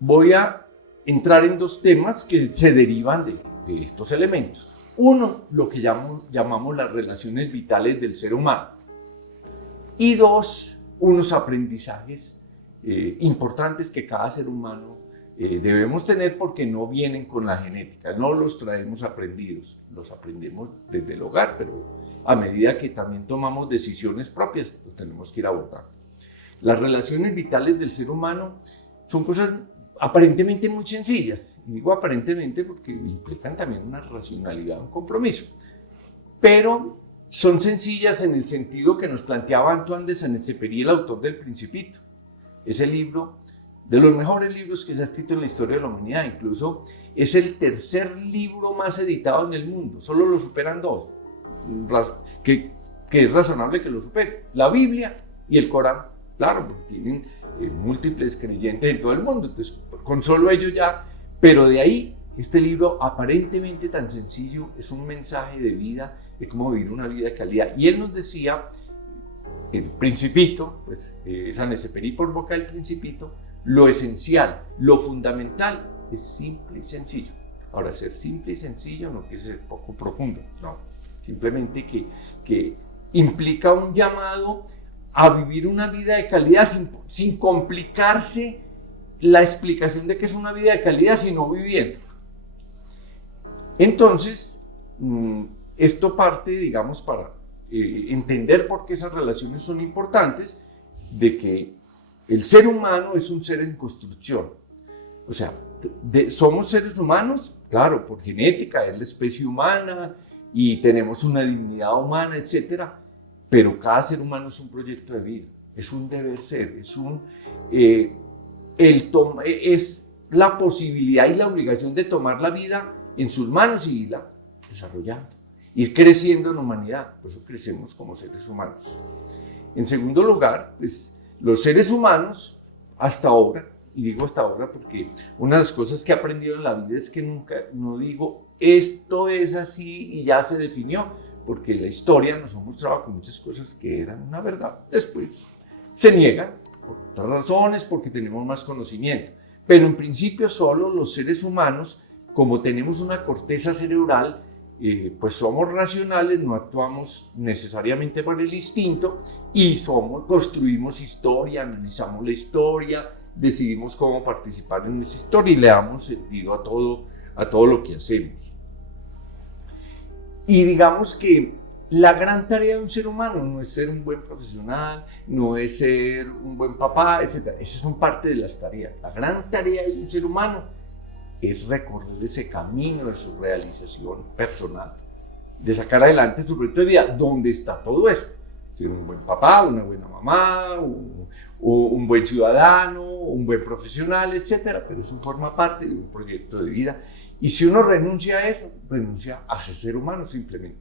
voy a entrar en dos temas que se derivan de estos elementos. Uno, lo que llamamos las relaciones vitales del ser humano. Y dos, unos aprendizajes importantes que cada ser humano debemos tener porque no vienen con la genética, no los traemos aprendidos, los aprendemos desde el hogar, pero a medida que también tomamos decisiones propias, los tenemos que ir abordando. Las relaciones vitales del ser humano son cosas aparentemente muy sencillas, y digo aparentemente porque implican también una racionalidad, un compromiso, pero son sencillas en el sentido que nos planteaba Antoine de Saint-Exupéry, el autor del Principito. Ese libro, de los mejores libros que se ha escrito en la historia de la humanidad, incluso es el tercer libro más editado en el mundo, solo lo superan dos, que es razonable que lo superen, la Biblia y el Corán, claro, porque tienen múltiples creyentes en todo el mundo, entonces con solo ellos ya, pero de ahí este libro aparentemente tan sencillo es un mensaje de vida, de cómo vivir una vida de calidad. Y él nos decía, el Principito, pues Saint-Exupéry por boca del Principito, lo esencial, lo fundamental es simple y sencillo. Ahora, ser simple y sencillo no quiere ser poco profundo, no, simplemente que implica un llamado a vivir una vida de calidad sin complicarse la explicación de qué es una vida de calidad, sino viviendo. Entonces, esto parte, digamos, para entender por qué esas relaciones son importantes, de que el ser humano es un ser en construcción. O sea, somos seres humanos, claro, por genética, es la especie humana y tenemos una dignidad humana, etcétera. Pero cada ser humano es un proyecto de vida, es un deber ser, es la posibilidad y la obligación de tomar la vida en sus manos y irla desarrollando, ir creciendo en humanidad, por eso crecemos como seres humanos. En segundo lugar, pues, los seres humanos hasta ahora, y digo hasta ahora porque una de las cosas que he aprendido en la vida es que nunca no digo esto es así y ya se definió, porque la historia nos ha mostrado que muchas cosas que eran una verdad, después se niegan, por otras razones, porque tenemos más conocimiento. Pero en principio solo los seres humanos, como tenemos una corteza cerebral, pues somos racionales, no actuamos necesariamente por el instinto y construimos historia, analizamos la historia, decidimos cómo participar en esa historia y le damos sentido a todo lo que hacemos. Y digamos que la gran tarea de un ser humano no es ser un buen profesional, no es ser un buen papá, etc. Esas son parte de las tareas. La gran tarea de un ser humano es recorrer ese camino de su realización personal, de sacar adelante su proyecto de vida. ¿Dónde está todo eso? Ser un buen papá, una buena mamá, un buen ciudadano, un buen profesional, etc. Pero eso forma parte de un proyecto de vida. Y si uno renuncia a eso, renuncia a ser humano simplemente.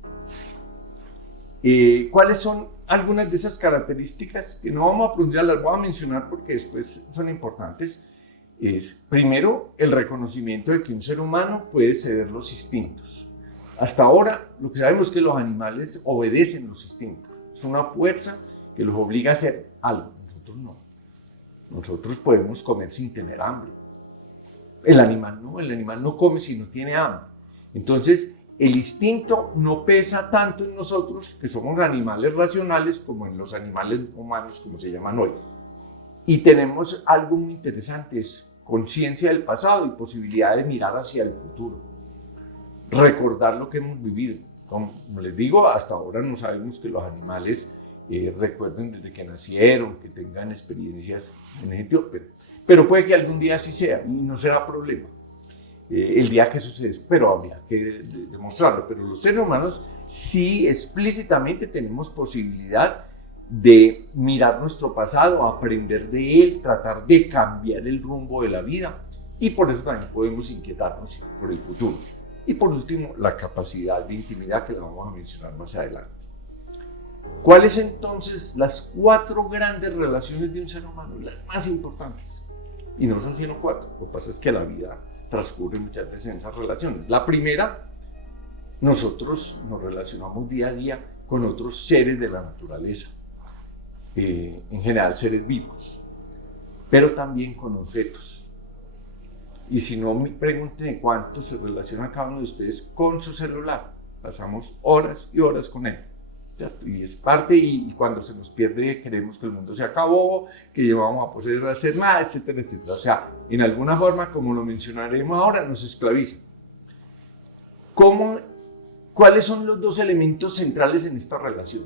¿Cuáles son algunas de esas características que no vamos a pronunciar, las voy a mencionar porque después son importantes? Primero, el reconocimiento de que un ser humano puede ceder los instintos. Hasta ahora, lo que sabemos es que los animales obedecen los instintos. Es una fuerza que los obliga a hacer algo. Nosotros no. Nosotros podemos comer sin tener hambre. El animal no come si no tiene hambre. Entonces, el instinto no pesa tanto en nosotros, que somos animales racionales, como en los animales humanos, como se llaman hoy. Y tenemos algo muy interesante, es conciencia del pasado y posibilidad de mirar hacia el futuro. Recordar lo que hemos vivido. Como les digo, hasta ahora no sabemos que los animales recuerden desde que nacieron, que tengan experiencias en ese sentido, pero puede que algún día así sea y no será problema. El día que sucede, pero habría que demostrarlo. Pero los seres humanos sí explícitamente tenemos posibilidad de mirar nuestro pasado, aprender de él, tratar de cambiar el rumbo de la vida, y por eso también podemos inquietarnos por el futuro. Y por último, la capacidad de intimidad, que la vamos a mencionar más adelante. ¿Cuáles entonces las 4 grandes relaciones de un ser humano? Las más importantes. Y no son sino 4. Lo que pasa es que la vida transcurre muchas veces en esas relaciones. La primera, nosotros nos relacionamos día a día con otros seres de la naturaleza. En general seres vivos, pero también con objetos. Y si no, me pregunten cuánto se relaciona cada uno de ustedes con su celular. Pasamos horas y horas con él. ¿Cierto? Y es parte, y cuando se nos pierde, creemos que el mundo se acabó, que ya vamos a poder hacer nada, etcétera, etcétera. O sea, en alguna forma, como lo mencionaremos ahora, nos esclaviza. ¿Cuáles son los dos elementos centrales en esta relación?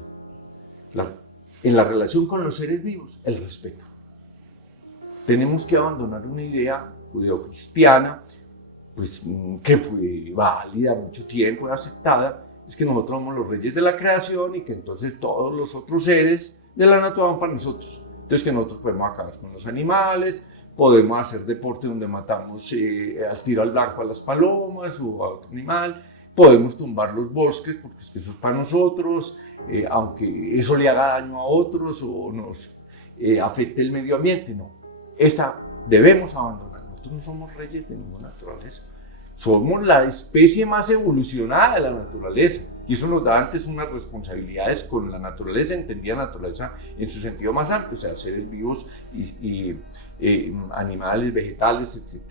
En la relación con los seres vivos, el respeto. Tenemos que abandonar una idea judeocristiana, pues, que fue válida mucho tiempo y aceptada, es que nosotros somos los reyes de la creación y que entonces todos los otros seres de la naturaleza van para nosotros. Entonces que nosotros podemos acabar con los animales, podemos hacer deporte donde matamos al tiro al blanco a las palomas o a otro animal, podemos tumbar los bosques porque es que eso es para nosotros, aunque eso le haga daño a otros o nos afecte el medio ambiente, no. Esa debemos abandonar. Nosotros no somos reyes de ninguna naturaleza. Somos la especie más evolucionada de la naturaleza. Y eso nos da antes unas responsabilidades con la naturaleza, entendida naturaleza en su sentido más amplio, o sea, seres vivos y animales, vegetales, etc.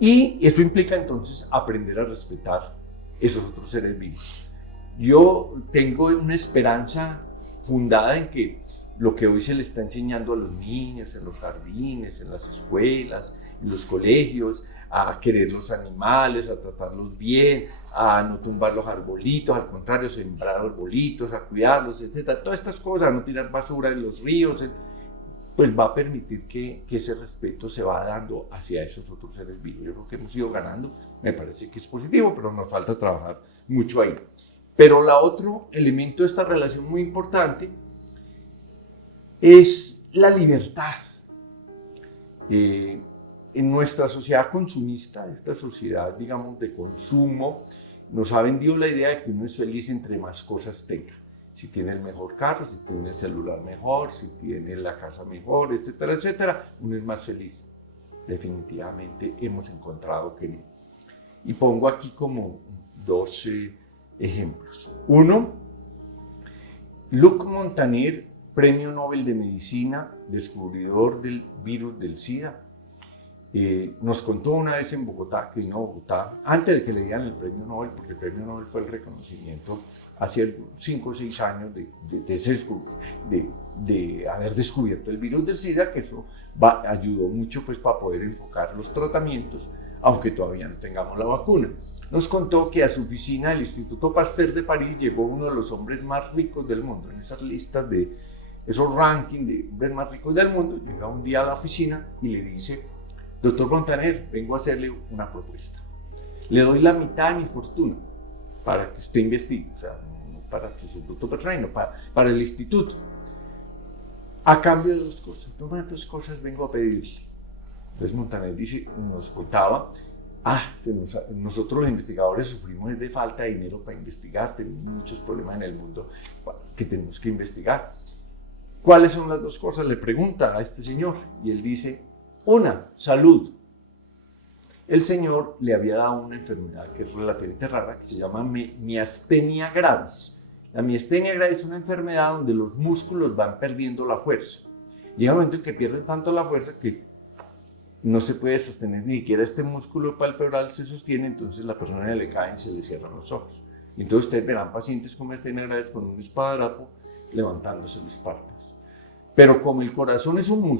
Y eso implica entonces aprender a respetar esos otros seres vivos. Yo tengo una esperanza fundada en que lo que hoy se le está enseñando a los niños en los jardines, en las escuelas, en los colegios, a querer los animales, a tratarlos bien, a no tumbar los arbolitos, al contrario, sembrar arbolitos, a cuidarlos, etc. Todas estas cosas, a no tirar basura en los ríos, pues va a permitir que ese respeto se va dando hacia esos otros seres vivos. Yo creo que hemos ido ganando, me parece que es positivo, pero nos falta trabajar mucho ahí. Pero el otro elemento de esta relación muy importante es la libertad. En nuestra sociedad consumista, esta sociedad, digamos, de consumo, nos ha vendido la idea de que uno es feliz entre más cosas tenga. Si tiene el mejor carro, si tiene el celular mejor, si tiene la casa mejor, etcétera, etcétera, uno es más feliz. Definitivamente hemos encontrado que no. Y pongo aquí como dos ejemplos. Uno, Luc Montagnier, Premio Nobel de Medicina, descubridor del virus del SIDA, nos contó una vez en Bogotá, que vino a Bogotá, antes de que le dieran el premio Nobel, porque el premio Nobel fue el reconocimiento hace 5 o 6 años de haber descubierto el virus del SIDA, que eso ayudó mucho pues, para poder enfocar los tratamientos, aunque todavía no tengamos la vacuna. Nos contó que a su oficina del Instituto Pasteur de París llegó uno de los hombres más ricos del mundo, en esas listas esos rankings de hombres más ricos del mundo. Llega un día a la oficina y le dice: doctor Montagnier, vengo a hacerle una propuesta. Le doy la mitad de mi fortuna para que usted investigue, o sea, no para su fruto personal, no para el instituto. A cambio de 2 cosas, dos cosas vengo a pedirle. Entonces Montagnier nos contaba, nosotros los investigadores sufrimos de falta de dinero para investigar, tenemos muchos problemas en el mundo que tenemos que investigar. ¿Cuáles son las 2 cosas? Le pregunta a este señor y él dice: una, salud. El señor le había dado una enfermedad que es relativamente rara, que se llama miastenia gravis. La miastenia gravis es una enfermedad donde los músculos van perdiendo la fuerza. Llega un momento en que pierden tanto la fuerza que no se puede sostener, ni siquiera este músculo palpebral se sostiene, entonces la persona le cae y se le cierran los ojos. Entonces ustedes verán pacientes con miastenia gravis con un esparadrapo levantándose los párpados. Pero como el corazón es un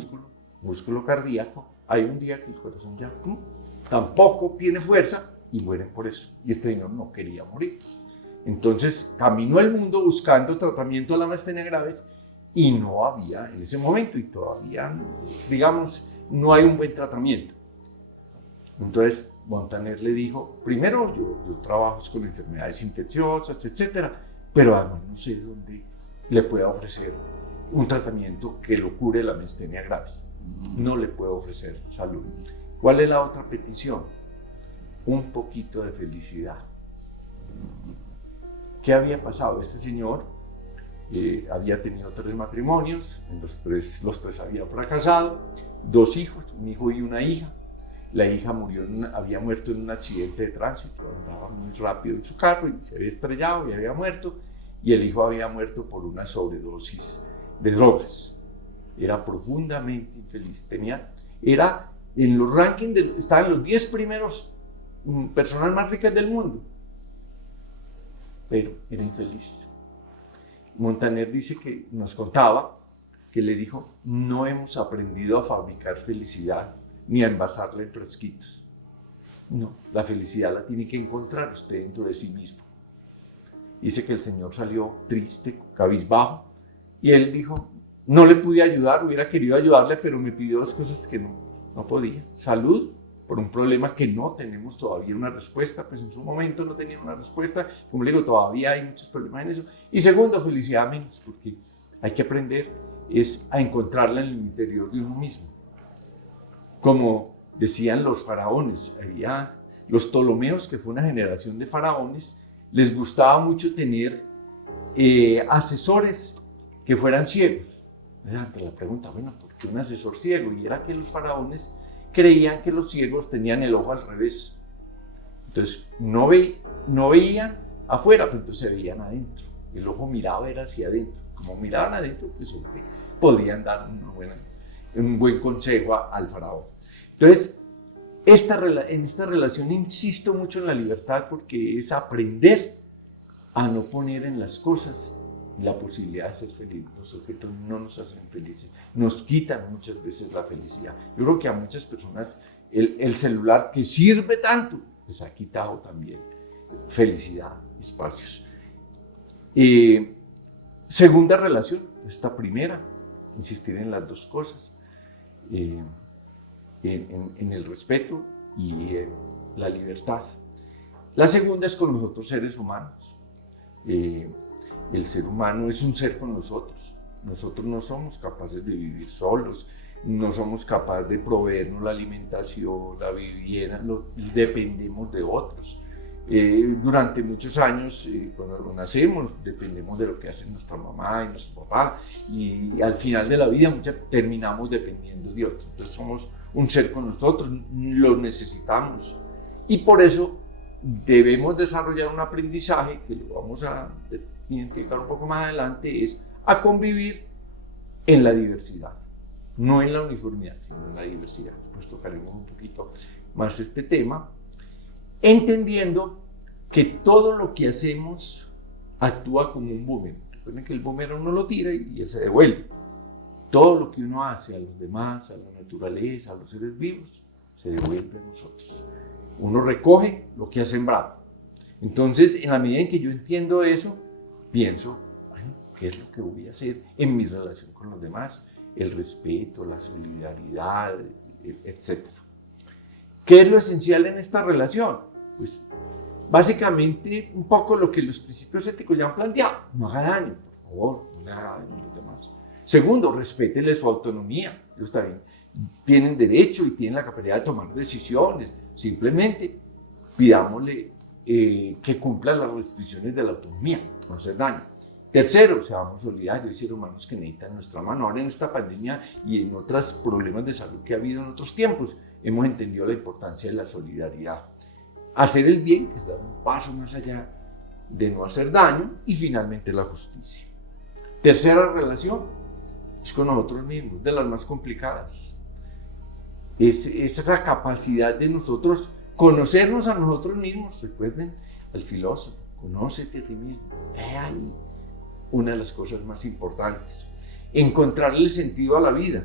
músculo cardíaco, hay un día que el corazón ya tampoco tiene fuerza y mueren por eso. Y este señor no quería morir. Entonces caminó el mundo buscando tratamiento a la miastenia gravis y no había en ese momento, y todavía, digamos, no hay un buen tratamiento. Entonces Montagnier le dijo: primero, yo trabajo con enfermedades infecciosas, etcétera, pero además no sé dónde le pueda ofrecer un tratamiento que lo cure la miastenia gravis. No le puedo ofrecer salud. ¿Cuál es la otra petición? Un poquito de felicidad. ¿Qué había pasado? Este señor había tenido 3 matrimonios, en los tres habían fracasado, 2 hijos, un hijo y una hija. La hija había muerto en un accidente de tránsito, andaba muy rápido en su carro y se había estrellado y había muerto, y el hijo había muerto por una sobredosis de drogas. Era profundamente infeliz, era en los rankings, estaba en los 10 primeros personas más ricas del mundo, pero era infeliz. Montaner dice que nos contaba que le dijo: no hemos aprendido a fabricar felicidad ni a envasarla en frasquitos. No, la felicidad la tiene que encontrar usted dentro de sí mismo. Dice que el señor salió triste, cabizbajo, y él dijo: no le pude ayudar, hubiera querido ayudarle, pero me pidió dos cosas que no podía. Salud, por un problema que no tenemos todavía una respuesta, pues en su momento no tenía una respuesta, como le digo, todavía hay muchos problemas en eso. Y segundo, felicidad menos, porque hay que aprender a encontrarla en el interior de uno mismo. Como decían los faraones, había los Ptolomeos, que fue una generación de faraones, les gustaba mucho tener asesores que fueran ciegos. Ante la pregunta, bueno, ¿por qué un asesor ciego? Y era que los faraones creían que los ciegos tenían el ojo al revés. Entonces no veían afuera, pero entonces se veían adentro. El ojo miraba era hacia adentro. Como miraban adentro, pues podían dar un buen consejo al faraón. Entonces, en esta relación insisto mucho en la libertad, porque es aprender a no poner en las cosas la posibilidad de ser feliz. Los objetos no nos hacen felices, nos quitan muchas veces la felicidad. Yo creo que a muchas personas el celular, que sirve tanto, les ha quitado también felicidad, espacios. Segunda relación, esta primera, insistir en las dos cosas, en el respeto y la libertad. La segunda es con los otros seres humanos. El ser humano es un ser con nosotros. Nosotros no somos capaces de vivir solos, no somos capaces de proveernos la alimentación, la vivienda, dependemos de otros. Durante muchos años, cuando nacemos, dependemos de lo que hace nuestra mamá y nuestro papá, y al final de la vida terminamos dependiendo de otros. Entonces somos un ser con nosotros, los necesitamos, y por eso debemos desarrollar un aprendizaje que lo vamos a identificar un poco más adelante, es a convivir en la diversidad, no en la uniformidad, sino en la diversidad. Pues tocaremos un poquito más este tema, entendiendo que todo lo que hacemos actúa como un boomerang. Recuerden que el boomerang uno lo tira y él se devuelve. Todo lo que uno hace a los demás, a la naturaleza, a los seres vivos, se devuelve a nosotros. Uno recoge lo que ha sembrado. Entonces, en la medida en que yo entiendo eso, pienso, bueno, ¿qué es lo que voy a hacer en mi relación con los demás? El respeto, la solidaridad, etc. ¿Qué es lo esencial en esta relación? Pues básicamente un poco lo que los principios éticos ya han planteado. No haga daño, por favor, no le haga daño a los demás. Segundo, respétele su autonomía. Ellos también tienen derecho y tienen la capacidad de tomar decisiones. Simplemente pidámosle que cumpla las restricciones de la autonomía, no hacer daño. Tercero, seamos solidarios. Hay seres humanos que necesitan nuestra mano. Ahora en esta pandemia y en otros problemas de salud que ha habido en otros tiempos, hemos entendido la importancia de la solidaridad. Hacer el bien, que es dar un paso más allá de no hacer daño, y finalmente la justicia. Tercera relación es con nosotros mismos, de las más complicadas. Es esa capacidad de nosotros conocernos a nosotros mismos. Recuerden al filósofo: conócete a ti mismo. Ahí una de las cosas más importantes. Encontrarle sentido a la vida.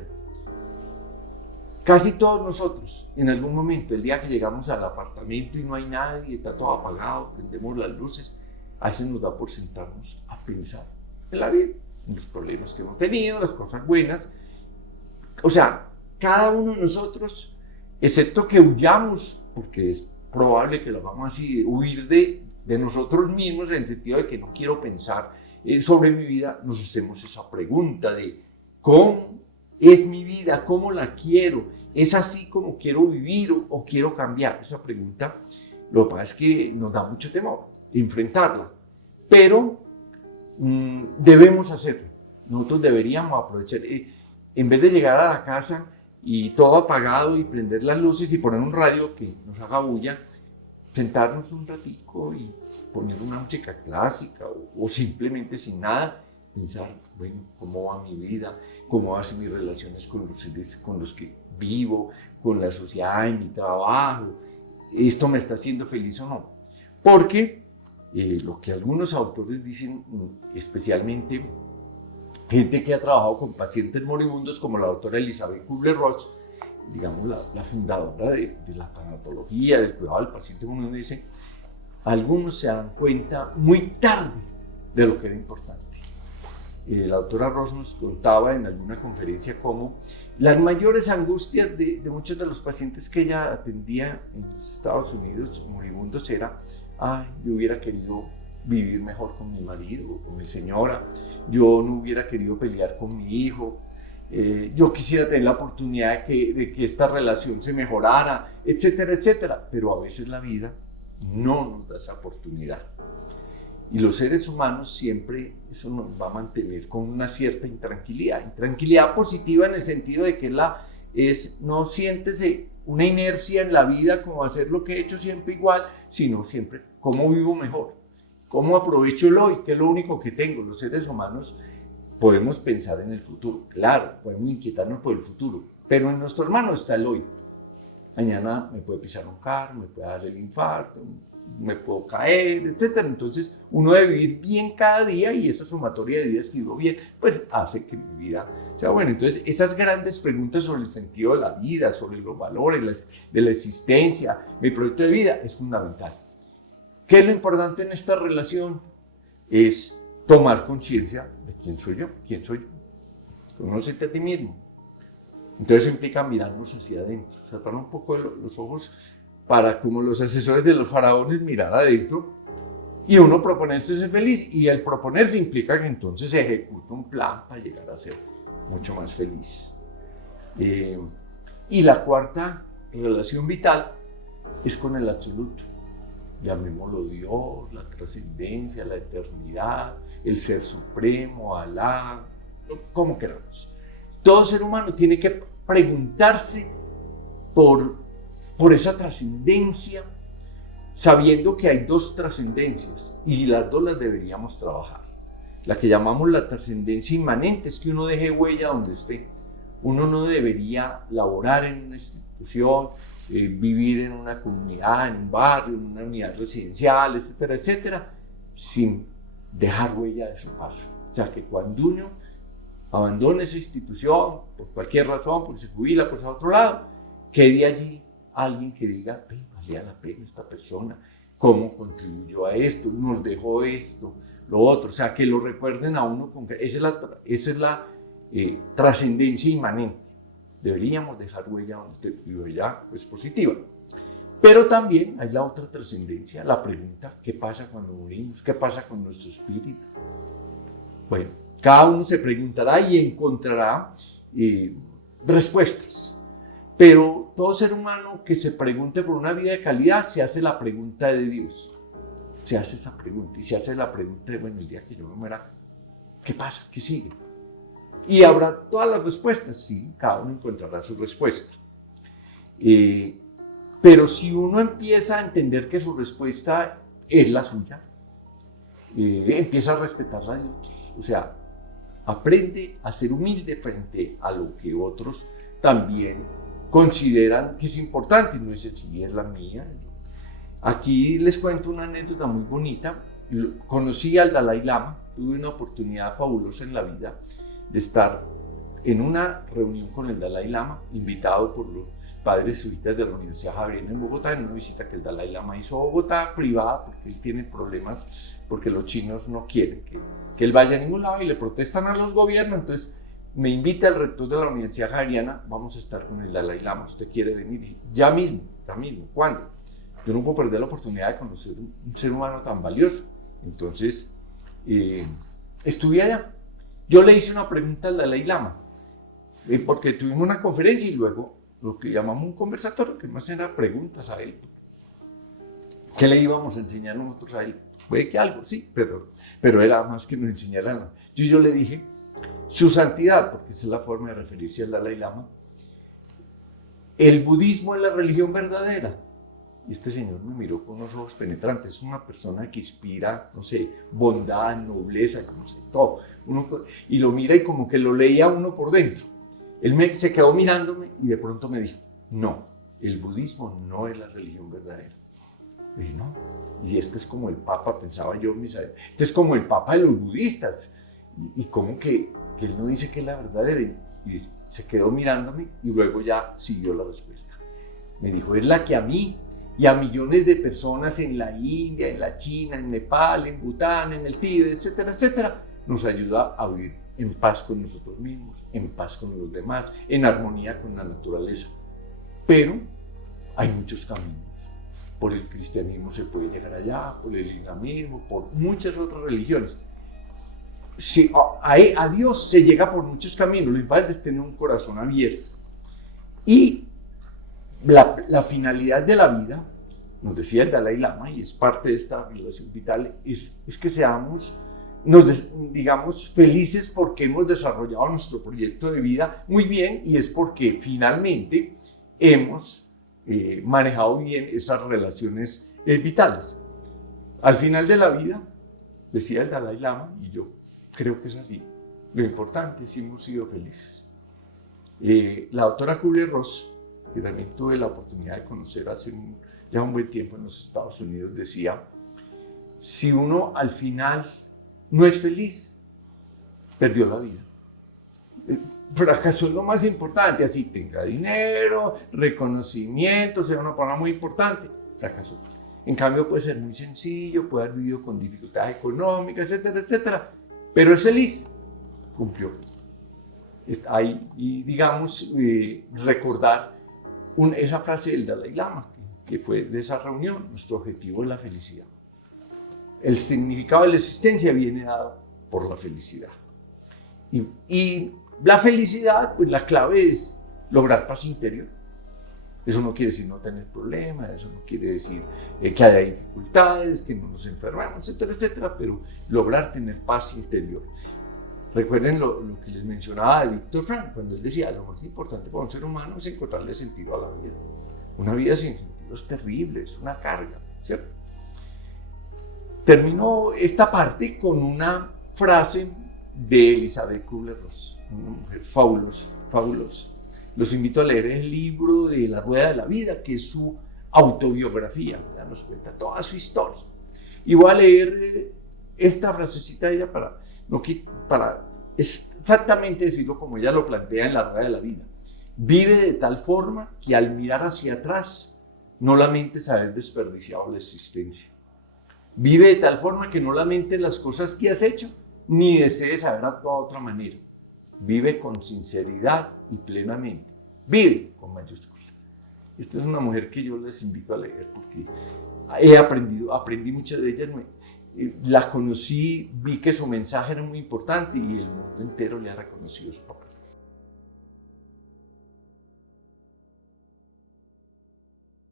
Casi todos nosotros, en algún momento, el día que llegamos al apartamento y no hay nadie, está todo apagado, prendemos las luces, a veces nos da por sentarnos a pensar en la vida, en los problemas que hemos tenido, las cosas buenas. O sea, cada uno de nosotros, excepto que huyamos, porque es probable que lo vamos así, huir de nosotros mismos, en el sentido de que no quiero pensar sobre mi vida, nos hacemos esa pregunta de ¿cómo es mi vida? ¿Cómo la quiero? ¿Es así como quiero vivir o quiero cambiar? Esa pregunta, lo que pasa es que nos da mucho temor enfrentarla, pero debemos hacerlo. Nosotros deberíamos aprovechar, en vez de llegar a la casa y todo apagado y prender las luces y poner un radio que nos haga bulla, sentarnos un ratico y poner una música clásica o simplemente sin nada, pensar, bueno, ¿cómo va mi vida? ¿Cómo van mis relaciones con los seres con los que vivo con la sociedad, en mi trabajo, esto me está haciendo feliz o no. Porque lo que algunos autores dicen, especialmente gente que ha trabajado con pacientes moribundos, como la doctora Elizabeth Kubler-Ross, digamos la fundadora de la tanatología, del cuidado del paciente moribundo, dice, algunos se dan cuenta muy tarde de lo que era importante. La doctora Ross nos contaba en alguna conferencia cómo las mayores angustias de muchos de los pacientes que ella atendía en los Estados Unidos moribundos era, yo hubiera querido vivir mejor con mi marido o con mi señora, yo no hubiera querido pelear con mi hijo, yo quisiera tener la oportunidad de que esta relación se mejorara, etcétera, etcétera, pero a veces la vida no nos da esa oportunidad. Y los seres humanos siempre eso nos va a mantener con una cierta intranquilidad positiva en el sentido de que no sientes una inercia en la vida como hacer lo que he hecho siempre igual, sino siempre cómo vivo mejor, cómo aprovecho el hoy, que es lo único que tengo. Los seres humanos podemos pensar en el futuro, claro, podemos inquietarnos por el futuro, pero en nuestro hermano está el hoy. Mañana me puede pisar un carro, me puede dar el infarto, me puedo caer, etc. Entonces uno debe vivir bien cada día y esa sumatoria de días que vivo bien, pues hace que mi vida sea buena. Entonces esas grandes preguntas sobre el sentido de la vida, sobre los valores de la existencia, mi proyecto de vida, es fundamental. ¿Qué es lo importante en esta relación? Es tomar conciencia de quién soy yo. Conócete a ti mismo. Entonces eso implica mirarnos hacia adentro, cerrar un poco los ojos para, como los asesores de los faraones, mirar adentro y uno proponerse ser feliz. Y el proponerse implica que entonces se ejecuta un plan para llegar a ser mucho más feliz. Y la cuarta relación vital es con el absoluto. Llamémoslo Dios, la trascendencia, la eternidad, el ser supremo, Alá, como queramos. Todo ser humano tiene que preguntarse por esa trascendencia, sabiendo que hay dos trascendencias y las dos las deberíamos trabajar. La que llamamos la trascendencia inmanente es que uno deje huella donde esté. Uno no debería laborar en una institución, vivir en una comunidad, en un barrio, en una unidad residencial, etcétera, etcétera, sin dejar huella de su paso. O sea, que cuando uno abandone esa institución, por cualquier razón, porque se jubila, por otro lado, quede allí alguien que diga, valía la pena esta persona, cómo contribuyó a esto, nos dejó esto, lo otro, o sea, que lo recuerden a uno, esa es la trascendencia inmanente. Deberíamos dejar huella donde esté, y huella pues positiva. Pero también hay la otra trascendencia, la pregunta, ¿qué pasa cuando morimos? ¿Qué pasa con nuestro espíritu? Bueno, cada uno se preguntará y encontrará respuestas. Pero todo ser humano que se pregunte por una vida de calidad se hace la pregunta de Dios. Se hace esa pregunta y se hace la pregunta de, bueno, el día que yo me muera, ¿qué pasa? ¿Qué sigue? Y habrá todas las respuestas, sí, cada uno encontrará su respuesta. Pero si uno empieza a entender que su respuesta es la suya, empieza a respetar la de otros. O sea, aprende a ser humilde frente a lo que otros también consideran que es importante. Y no dice, sí, es la mía. Aquí les cuento una anécdota muy bonita. Conocí al Dalai Lama, tuve una oportunidad fabulosa en la vida de estar en una reunión con el Dalai Lama, invitado por los padres jesuitas de la Universidad Javeriana en Bogotá, en una visita que el Dalai Lama hizo a Bogotá, privada, porque él tiene problemas, porque los chinos no quieren que él vaya a ningún lado y le protestan a los gobiernos. Entonces me invita el rector de la Universidad Javeriana, vamos a estar con el Dalai Lama, ¿usted quiere venir? Y ya mismo, ¿cuándo? Yo no puedo perder la oportunidad de conocer un ser humano tan valioso. Entonces estuve allá. Yo le hice una pregunta al Dalai Lama, porque tuvimos una conferencia y luego lo que llamamos un conversatorio, que más era preguntas a él. ¿Qué le íbamos a enseñar nosotros a él? Puede que algo, sí, pero era más que nos enseñaran. Yo le dije, su santidad, porque esa es la forma de referirse al Dalai Lama, el budismo es la religión verdadera. Y este señor me miró con unos ojos penetrantes. Es una persona que inspira, no sé, bondad, nobleza, no sé, todo. Y lo mira y como que lo leía uno por dentro. Se quedó mirándome y de pronto me dijo, no, el budismo no es la religión verdadera. Y dije, no, y este es como el papa, pensaba yo, este es como el papa de los budistas. Y como que él no dice que es la verdadera. Y se quedó mirándome y luego ya siguió la respuesta. Me dijo, es la que a mí y a millones de personas en la India, en la China, en Nepal, en Bután, en el Tíbet, etcétera, etcétera, nos ayuda a vivir en paz con nosotros mismos, en paz con los demás, en armonía con la naturaleza. Pero hay muchos caminos. Por el cristianismo se puede llegar allá, por el islamismo, por muchas otras religiones. Si a Dios se llega por muchos caminos, lo importante es tener un corazón abierto. Y la finalidad de la vida, nos decía el Dalai Lama, y es parte de esta relación vital, es que seamos, digamos, felices porque hemos desarrollado nuestro proyecto de vida muy bien, y es porque finalmente hemos manejado bien esas relaciones vitales. Al final de la vida, decía el Dalai Lama, y yo creo que es así, lo importante es si hemos sido felices. La doctora Kubler-Ross, que también tuve la oportunidad de conocer hace ya un buen tiempo en los Estados Unidos, decía, si uno al final no es feliz, perdió la vida. Fracasó es lo más importante, así tenga dinero, reconocimiento, sea una palabra muy importante, fracasó. En cambio puede ser muy sencillo, puede haber vivido con dificultades económicas, etcétera, etcétera, pero es feliz, cumplió. Ahí, y digamos, recordar esa frase del Dalai Lama, que fue de esa reunión, nuestro objetivo es la felicidad. El significado de la existencia viene dado por la felicidad. Y la felicidad, pues la clave es lograr paz interior. Eso no quiere decir no tener problemas, eso no quiere decir que haya dificultades, que no nos enfermemos, etcétera, etcétera, pero lograr tener paz interior. Recuerden lo que les mencionaba de Víctor Frank, cuando él decía, lo más importante para un ser humano es encontrarle sentido a la vida. Una vida sin sentido es terrible, es una carga, ¿cierto? Termino esta parte con una frase de Elizabeth Kubler-Ross, una mujer fabulosa, fabulosa. Los invito a leer el libro de La Rueda de la Vida, que es su autobiografía, ya nos cuenta toda su historia. Y voy a leer esta frasecita de ella para exactamente decirlo como ella lo plantea en La Rueda de la Vida. Vive de tal forma que al mirar hacia atrás no lamentes haber desperdiciado la existencia. Vive de tal forma que no lamentes las cosas que has hecho ni desees haber actuado de otra manera. Vive con sinceridad y plenamente. Vive con mayúscula. Esta es una mujer que yo les invito a leer porque aprendí mucho de ella. La conocí, vi que su mensaje era muy importante y el mundo entero le ha reconocido su papel.